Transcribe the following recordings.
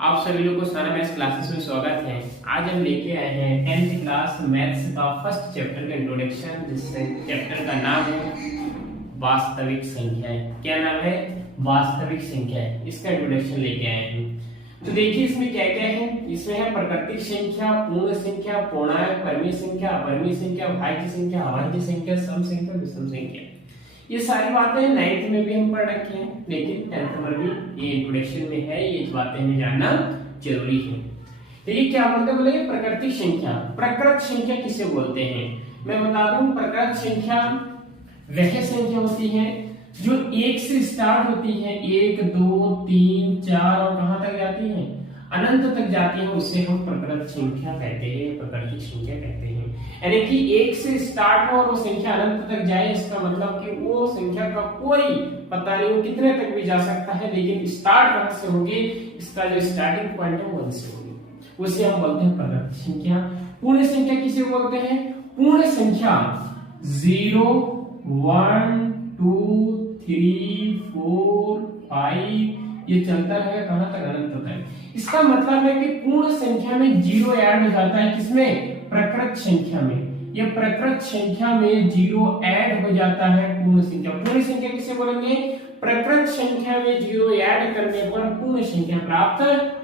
आप सभी लोगों को सारा मैथ्स क्लासेस में स्वागत है। आज हम लेके आए हैं 10th क्लास मैथ्स का फर्स्ट चैप्टर का इंट्रोडक्शन, जिससे चैप्टर का नाम है वास्तविक संख्याएं। क्या नाम है? वास्तविक संख्याएं। इसका इंट्रोडक्शन लेके आए हैं। तो देखिए इसमें क्या क्या है। इसमें है प्राकृतिक संख्या, पूर्ण संख्या, पूर्णांक, परिमेय संख्या, अपरिमेय संख्या, भाज्य संख्या, अभाज्य संख्या, सम संख्या, विषम संख्या। ये सारी बातें 9th में भी हम पढ़ रखे हैं, लेकिन 10th में भी ये इंट्रोडक्शन में है, ये बातें हमें जानना जरूरी है। तो ये क्या बोलते हैं? बोले प्राकृतिक संख्या। प्रकृत संख्या किसे बोलते हैं? मैं बता दूं, प्रकृत संख्या वह संख्या होती है जो 1 से स्टार्ट होती है, 1 2 3 4 और कहां तक जाती है? अनंत तक जाती है। उससे हम प्रकृत संख्या कहते हैं, प्राकृतिक संख्या कहते हैं। यानी कि 1 से स्टार्ट हो और वो संख्या अनंत तक जाए, इसका मतलब कि वो संख्या का कोई पता नहीं वो कितने तक भी जा सकता है, लेकिन स्टार्ट कहां से होगी? इसका जो स्टार्टिंग पॉइंट है वहां से होगी। उसे हम बोलते हैं प्राकृतिक संख्या। पूर्ण संख्या किसे बोलते हैं? पूर्ण संख्या 0 1 2 3 4 5 ये चलता रहेगा कहां तक? अनंत तक। इसका मतलब है कि पूर्ण संख्या में 0 ऐड हो जाता है। किसमें? प्रकृत संख्या में। ये प्रकृत संख्या में 0 ऐड हो जाता है पूर्ण संख्या। पूर्ण संख्या किसे बोलेंगे? प्रकृत संख्या में 0 ऐड करने पर पूर्ण संख्या प्राप्त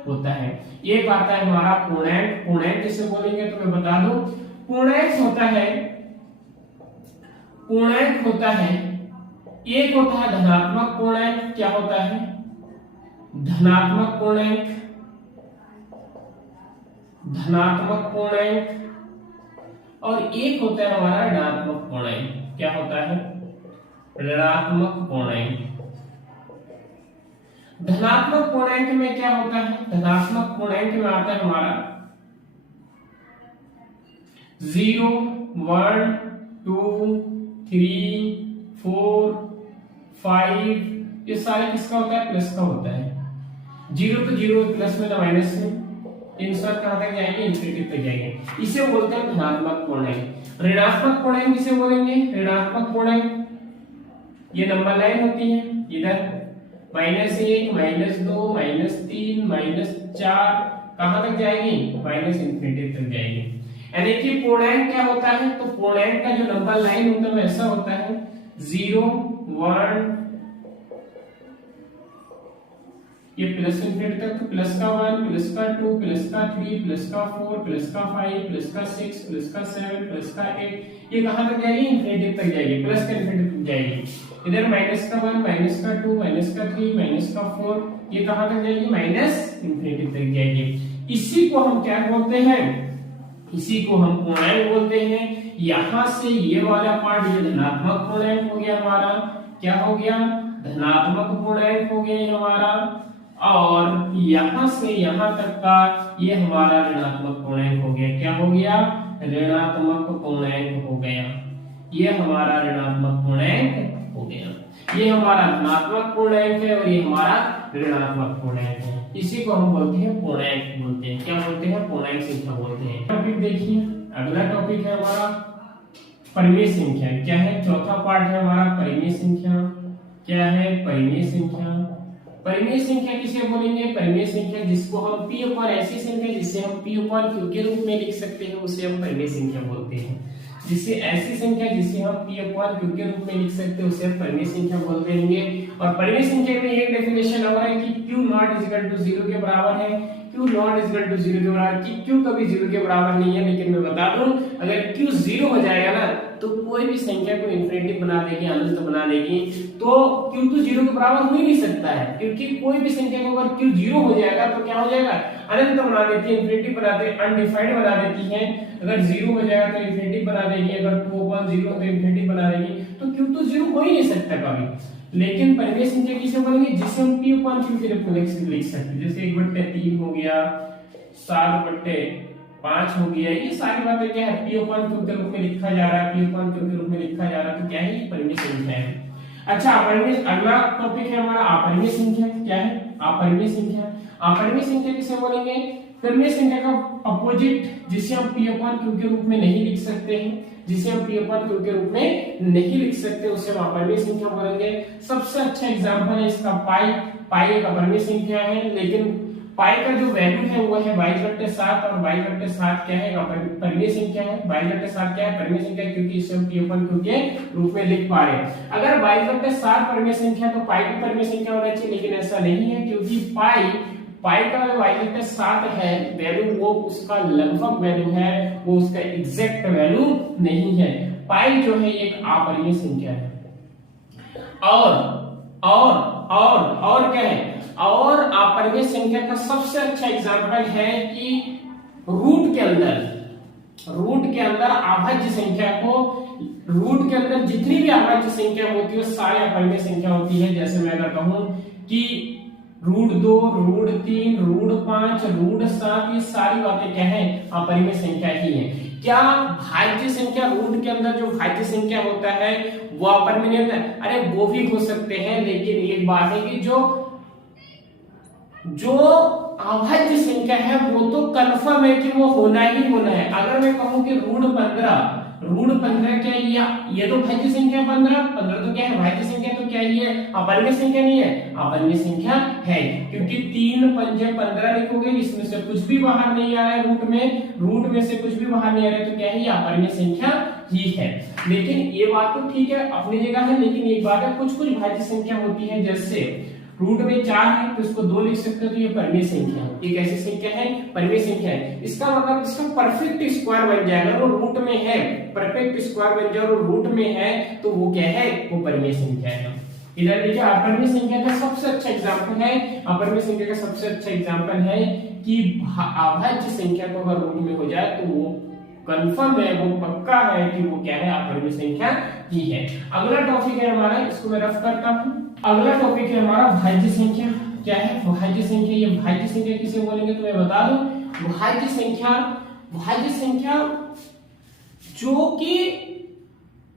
होता है। एक आता है हमारा पूर्णांक। पूर्णांक किसे बोलेंगे तो मैं बता दूं, पूर्णांक होता है, पूर्णांक होता है, एक होता है धनात्मक पूर्णांक। क्या होता है? धनात्मक पूर्णांक, धनात्मक पूर्णांक। और एक होता है हमारा ऋणात्मक पूर्णांक। क्या होता है? ऋणात्मक पूर्णांक। धनात्मक पूर्णांक में क्या होता है? धनात्मक पूर्णांक में आता है हमारा 0 1 2 3 4 5। ये सारे किसका होता है? प्लस का होता है। 0 तो 0, प्लस में तो माइनस है। इन सब कहां तक जाएंगे? इंफिनिटी तक जाएंगे। इसे बोलते हैं धनात्मक पूर्णांक। ऋणात्मक पूर्णांक किसे बोलेंगे? ऋणात्मक पूर्णांक ये नंबर लाइन होती है, इधर -1 -2 -3 -4 कहां तक जाएगी? माइनस इंफिनिटी तक जाएगी। यानी कि पूर्णांक क्या होता है? तो पूर्णांक का जो नंबर लाइन होता है ऐसा होता है 0 1, ये प्लस इंफिनिटी तक, प्लस का 1 प्लस का 2 प्लस का 3 प्लस का 4 प्लस का 5 प्लस का 6 प्लस का 7 प्लस का 8, ये कहां तक जाएगी? इंफिनिटी तक जाएगी, प्लस का इंफिनिटी तक जाएगी। इधर माइनस का 1 माइनस का 2 माइनस का 3 माइनस का 4, ये कहां तक जाएगी? माइनस इंफिनिटी तक जाएगी। इसी को हम क्या बोलते हैं? इसी को हम पूर्णांक बोलते हैं। यहां से ये वाला पार्ट ये धनात्मक पूर्णांक हो गया हमारा। क्या हो गया? धनात्मक पूर्णांक हो गया हमारा। और यहां से यहां तक का ये हमारा ऋणात्मक पूर्णांक हो गया। क्या हो गया? ऋणात्मक पूर्णांक हो गया। ये हमारा ऋणात्मक पूर्णांक हो गया। ये हमारा धनात्मक पूर्णांक है और ये हमारा ऋणात्मक पूर्णांक है। इसी को हम बोलते हैं पूर्णांक बोलते हैं। क्या बोलते हैं? पूर्णांक संख्या बोलते हैं। टॉपिक देखिए, अगला टॉपिक है हमारा परिमेय संख्या। क्या है? चौथा पार्ट है हमारा परिमेय संख्या। क्या है? परिमेय संख्या। परिमेय संख्या किसे बोलेंगे? परिमेय संख्या जिसको हम p ऊपर ऐसी संख्या जिसे हम p ऊपर q के रूप में लिख सकते हैं उसे हम परिमेय संख्या बोलते हैं। जिसे ऐसी संख्या जिसे हम p ऊपर q के रूप में लिख सकते हैं उसे हम परिमेय संख्या बोलते हैं। और परिमेय संख्या में एक डेफिनेशन और है कि q nought is equal to 0 के बराबर है। q nought is equal to 0 के बराबर, कि q कभी 0 के बराबर नहीं है। लेकिन मैं बता दूं, अगर q 0 हो जाएगा ना तो कोई भी संख्या को इंफिनिटी बना देगी, अनंत बना देगी। तो q तो 0 के बराबर हो ही नहीं सकता है, क्योंकि कोई भी संख्या को अगर q 0 हो जाएगा तो क्या हो जाएगा? अनंत बना देती है, इंफिनिटी बना देती है, अनडिफाइंड बना देती है। अगर 0 हो जाएगा तो इंफिनिटी बना देगी, अगर 2 upon 0 तो इंफिनिटी बना देगी। तो q तो 0 हो ही नहीं सकता कभी। लेकिन परिमेय संख्या किसे बोलेंगे? जिसे हम p upon q के रूप में लिख सकते हैं। जैसे 1/3 हो गया, 7/5 हो गया। ये सारी बातें क्या है? p upon q के रूप में लिखा जा रहा है, p upon q के रूप में लिखा जा रहा है। तो क्या है? ये परिमेय संख्या है। अच्छा, अपरिमेय, अगला टॉपिक है हमारा अपरिमेय संख्या। क्या है? अपरिमेय संख्या। अपरिमेय संख्या किसे बोलेंगे? परिमेय संख्या का अपोजिट जिसे हम p upon q के रूप में नहीं लिख सकते हैं, जिसे हम p upon q के रूप में नहीं लिख सकते उसे हम अपरिमेय संख्या बोलेंगे। सबसे अच्छा एग्जांपल है इसका पाई। पाई एक अपरिमेय संख्या है, लेकिन पाई का जो वैल्यू है वो है 22/7 और 22/7 क्या है, परिमेय संख्या है। 22/7 क्या है, परिमेय संख्या, क्योंकि इसे हम P/Q के रूप में लिख पा रहे हैं। अगर 22/7 परिमेय संख्या तो पाई भी परिमेय संख्या होना चाहिए, लेकिन ऐसा नहीं है, क्योंकि पाई का 22/7 है वैल्यू, वो उसका लगभग वैल्यू है, वो उसका एग्जैक्ट वैल्यू नहीं है। पाई जो है एक अपरिमेय संख्या है। और क्या है, और अपरिमेय संख्या का सबसे अच्छा एग्जांपल है कि रूट के अंदर अभाज्य संख्या को, रूट के अंदर जितनी भी अभाज्य संख्या होती है वो सारी अपरिमेय संख्या होती है। जैसे मैं अगर कहूं कि √2, √3, √5, √7, ये सारी बातें क्या है, अपरिमेय संख्या ही है। क्या भाज्य संख्या, रूट के अंदर जो भाज्य संख्या होता है वो अपरिमेय होता है? अरे वो भी हो सकते हैं, लेकिन एक बात है कि जो अभाज्य संख्या है वो तो कंफर्म है कि वो होना ही होना है। अगर मैं कहूं कि √15 क्या है, ये तो भाज्य संख्या 15 तो क्या है, भाज्य संख्या, तो क्या ये अपरिमेय संख्या नहीं है, अपरिमेय संख्या है, क्योंकि 3 पंजे 15 लिखोगे, इसमें से कुछ भी बाहर नहीं आ रहा है, रूट में से कुछ भी बाहर नहीं आ रहा है, तो क्या है, ये अपरिमेय संख्या ही है। लेकिन ये बात तो ठीक है, अपनी जगह है, लेकिन एक बात है, कुछ भाज्य संख्या होती है, जैसे रूट में 4 है तो इसको 2 लिख सकते हो, तो ये परिमेय संख्या है, एक ऐसी संख्या है, परिमेय संख्या है। इसका मतलब इसका परफेक्ट स्क्वायर बन जाएगा, वो रूट में है, परफेक्ट स्क्वायर बन जाए और रूट में है, तो वो क्या है, वो परिमेय संख्या है। इधर देखिए, अपरिमेय संख्या का सबसे अच्छा एग्जांपल है, अपरिमेय संख्या का सबसे अच्छा एग्जांपल है कि अभाज्य संख्या को अगर रूट में हो जाए तो वो कंफर्म है, वो पक्का है कि वो क्या है, अपरिमेय संख्या ही है। अगला टॉपिक है हमारा, इसको मैं रफ करता हूं। अगला टॉपिक है हमारा भाज्य संख्या। क्या है भाज्य संख्या? ये भाज्य संख्या किसे बोलेंगे तो मैं बता दूं, भाज्य संख्या जो कि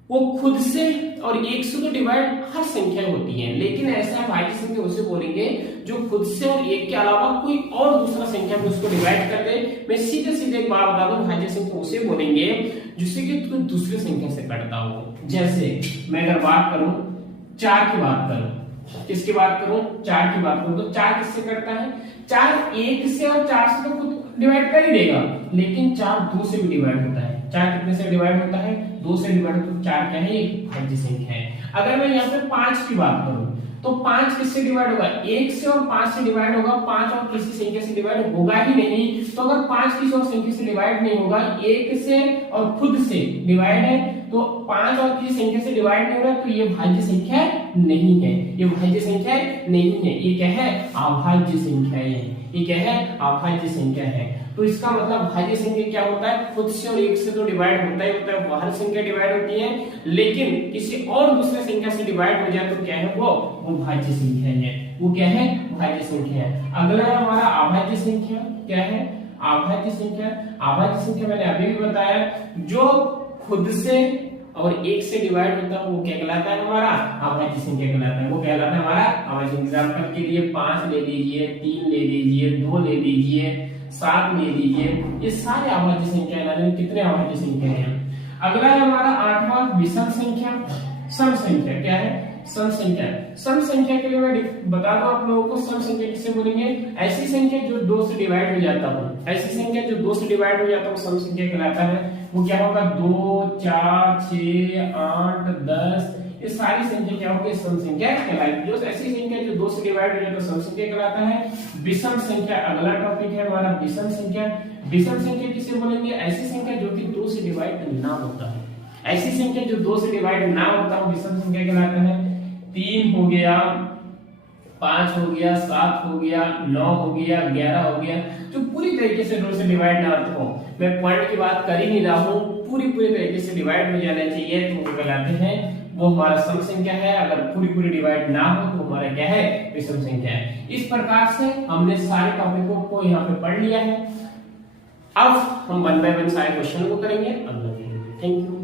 वो खुद से और 1 से तो डिवाइड हर संख्या होती है, लेकिन ऐसा भाज्य संख्या उसे बोलेंगे जो खुद से और 1 के अलावा कोई और दूसरा संख्या में उसको डिवाइड कर दे। मैं सीधे एक बात बता दूं, भाज्य संख्या उसे बोलेंगे जिससे कि कोई दूसरे संख्या से कटता हो। जैसे मैं अगर बात करूं 4 की बात करूं, किसकी बात करूं, 4 की बात करूं, तो 4 किससे करता है, 4 1 से और 4 से तो खुद डिवाइड कर ही देगा, लेकिन 4 2 से भी डिवाइड होता है। 4 कितने से डिवाइड होता है, 2 से डिवाइड होता है, तो 4 क्या है, एक भाज्य संख्या है। अगर मैं यहाँ पे 5 की बात करूं तो 5 किससे डिवाइड होगा, 1 से और 5 से डिवाइड होगा, 5 और किसी संख्या से डिवाइड होगा ही नहीं। तो अगर 5 किसी और संख्या से डिवाइड नहीं होगा, 1 से और खुद से डिवाइड है, तो 5 और किसी संख्या से डिवाइड नहीं हो रहा, तो ये भाज्य संख्या नहीं है, ये भाज्य संख्या नहीं है, ये क्या है, अभाज्य संख्या है, ये क्या है, अभाज्य संख्या है। तो इसका मतलब भाज्य संख्या क्या होता है, खुद से और 1 से तो डिवाइड होता है, हर संख्या डिवाइड होती है, लेकिन किसी और दूसरे संख्या से डिवाइड हो जाए तो क्या है, वो भाज्य संख्या है, वो क्या है, भाज्य संख्या है। अगला है हमारा अभाज्य संख्या। क्या है, अभाज्य संख्या। अभाज्य संख्या मैंने अभी भी बताया, जो खुद से और 1 से डिवाइड होता है वो क्या कहलाता है, हमारा अभाज्य संख्या कहलाता है, वो कहलाता है हमारा अभाज्य। एग्जांपल के लिए 5 ले लीजिए, 3 ले लीजिए, 2 ले लीजिए, 7 ले लीजिए, ये सारे अभाज्य संख्या है। कितने अभाज्य संख्या हैं। अगला है हमारा 8वां विषम संख्या, सम संख्या। क्या है, सम संख्या। सम संख्या के लिए मैं बता दूं आप लोगों को, सम संख्या किसे बोलेंगे, ऐसी संख्या जो 2 से डिवाइड हो जाता हो, ऐसी संख्या जो 2 से डिवाइड हो जाता हो सम संख्या कहलाता है। वो क्या होगा, 2 4 6 8 10, ये सारी संख्या क्या होगी, सम संख्या कहलाएगी। जो ऐसी संख्या जो 2 से डिवाइड हो जाए तो सम संख्या कहलाता है। विषम संख्या अगला टॉपिक है हमारा, विषम संख्या। विषम संख्या किसे बोलेंगे, ऐसी संख्या जो कि 2 से डिवाइड ना होता है, ऐसी संख्या जो 2 से डिवाइड ना होता हो विषम संख्या कहलाता है। 3 हो गया, 5 हो गया, 7 हो गया, 9 हो गया, 11 हो गया, जो पूरी तरीके से 2 से डिवाइड ना हो। मैं पॉइंट की बात कर ही नहीं रहा हूँ, पूरी तरीके से डिवाइड हो जाना चाहिए, तो वो कहलाते हैं, वो हमारा सम संख्या है। अगर पूरी डिवाइड ना हो तो हमारा क्या है, विषम संख्या है। इस प्रकार से हमने सारे टॉपिकों को यहाँ पे पढ़ लिया है। अब हम 1 बाय 1 सारे क्वेश्चन को करेंगे। Thank you.